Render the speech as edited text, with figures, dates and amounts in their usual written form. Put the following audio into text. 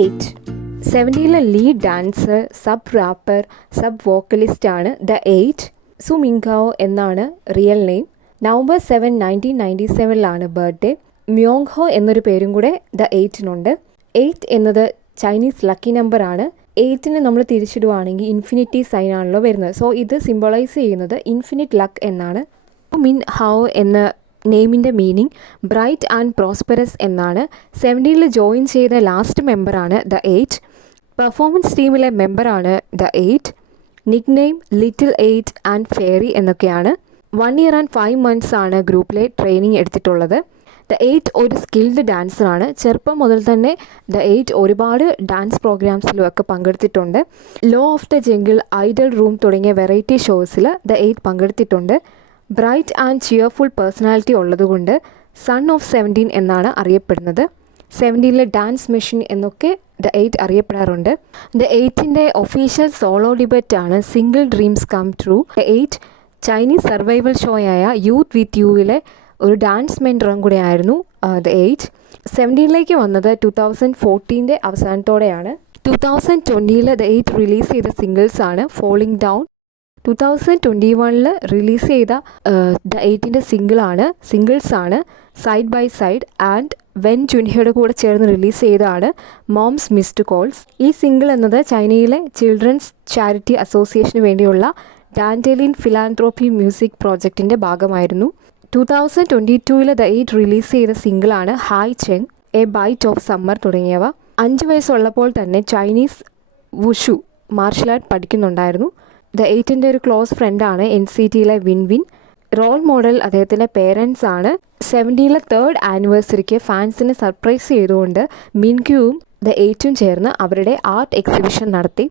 Eight. 70ലെ lead dancer, sub rapper, sub വോക്കലിസ്റ്റാണ് The Eight. Xu Minghao എന്നാണ് real name. November 7, 1997 birthday. Myeong Ho എന്നൊരു പേരും കൂടെ ദ എയ്റ്റിനുണ്ട്. 8 എന്നത് ചൈനീസ് ലക്കി നമ്പർ ആണ്. 8ന് നമ്മൾ തിരിച്ചിടുവാണെങ്കിൽ ഇൻഫിനിറ്റി സൈൻ ആണല്ലോ വരുന്നത്. സോ ഇത് സിംബലൈസ് ചെയ്യുന്നത് ഇൻഫിനിറ്റ് ലക്ക് എന്നാണ്. മിൻ ഹാവോ എന്ന നെയിമിൻ്റെ മീനിങ് ബ്രൈറ്റ് ആൻഡ് പ്രോസ്പെറസ് എന്നാണ്. 70ൽ ജോയിൻ ചെയ്ത ലാസ്റ്റ് മെമ്പറാണ് ദ എയ്റ്റ്. പെർഫോമൻസ് ടീമിലെ മെമ്പറാണ് the eight. Nick name little eight and fairy എന്നൊക്കെയാണ്. 1 year and 5 months ആണ് ഗ്രൂപ്പിലെ ട്രെയിനിങ് എടുത്തിട്ടുള്ളത്. ദ എയ്റ്റ് ഒരു സ്കിൽഡ് ഡാൻസറാണ്. ചെറുപ്പം മുതൽ തന്നെ ദ എയ്റ്റ് ഒരുപാട് ഡാൻസ് പ്രോഗ്രാംസിലും ഒക്കെ പങ്കെടുത്തിട്ടുണ്ട്. Law of the Jungle, Idol Room തുടങ്ങിയ വെറൈറ്റി ഷോസിൽ ദ എയ്റ്റ് പങ്കെടുത്തിട്ടുണ്ട്. ബ്രൈറ്റ് ആൻഡ് ചിയർഫുൾ പേഴ്സണാലിറ്റി ഉള്ളതുകൊണ്ട് സൺ ഓഫ് 17 എന്നാണ് അറിയപ്പെടുന്നത്. 70ലെ ഡാൻസ് മെഷീൻ എന്നൊക്കെ ദ എയ്റ്റ് അറിയപ്പെടാറുണ്ട്. ദ എയ്റ്റിൻ്റെ ഒഫീഷ്യൽ സോളോ ഡിബറ്റാണ് single Dreams Come True. The Eight Chinese survival ഷോയായ യൂത്ത് വിത്ത് യുവിലെ ഒരു ഡാൻസ് മെൻറ്ററും കൂടെ ആയിരുന്നു ദ എയ്റ്റ്. 70ലേക്ക് വന്നത് 2014 അവസാനത്തോടെയാണ്. 2020 ദ എയ്റ്റ് റിലീസ് ചെയ്ത സിംഗിൾസ് ആണ് ഫോളിംഗ് ഡൗൺ. 2021 റിലീസ് ചെയ്ത ദ എയ്റ്റിൻ്റെ സിംഗിൾസ് ആണ് Side by Side and Wen ജുൻഹയുടെ കൂടെ ചേർന്ന് റിലീസ് ചെയ്തതാണ് മോംസ് മിസ്ഡ് കോൾസ്. ഈ സിംഗിൾ എന്നത് ചൈനയിലെ ചിൽഡ്രൻസ് ചാരിറ്റി അസോസിയേഷന് വേണ്ടിയുള്ള ഡാൻഡലിൻ ഫിലാൻത്രോപ്പി മ്യൂസിക് പ്രോജക്റ്റിൻ്റെ ഭാഗമായിരുന്നു. 2022 ദ എയ്റ്റ് റിലീസ് ചെയ്ത സിംഗിളാണ് Hai Cheng, A Bite of Summer തുടങ്ങിയവ. 5 വയസ്സുള്ളപ്പോൾ തന്നെ ചൈനീസ് വുഷു മാർഷൽ ആർട്ട് പഠിക്കുന്നുണ്ടായിരുന്നു. ദ എയ്റ്റിൻ്റെ ഒരു ക്ലോസ് ഫ്രണ്ടാണ് NCTയിലെ വിൻ. റോൾ മോഡൽ അദ്ദേഹത്തിൻ്റെ പേരൻസ് ആണ്. 70ലെ 3rd ആനിവേഴ്സറിക്ക് ഫാൻസിനെ സർപ്രൈസ് ചെയ്തുകൊണ്ട് മിൻക്യുവും ദ എയ്റ്റും ചേർന്ന് അവരുടെ ആർട്ട് എക്സിബിഷൻ നടത്തി.